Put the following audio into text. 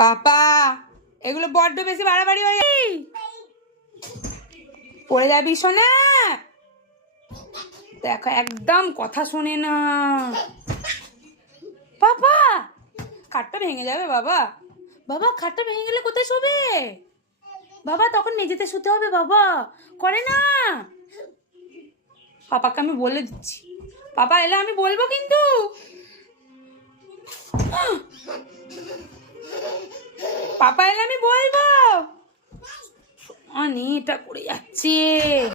পাপা এগুলো বড্ড বেশি বাড়াবাড়ি হয়ে পড়ে যাবি শোনা। দেখো একদম কথা শোনে না। পাপা খাটটা ভেঙে যাবে বাবা। বাবা খাটটা ভেঙে গেলে কোথায় শোবে বাবা? তখন মেঝেতে শুতে হবে বাবা। করে না। পাপাকে আমি বলে দিচ্ছি, পাপা এলে আমি বলবো কিন্তু। পাপা এলে আমি বলবো। অনেকটা করে যাচ্ছে।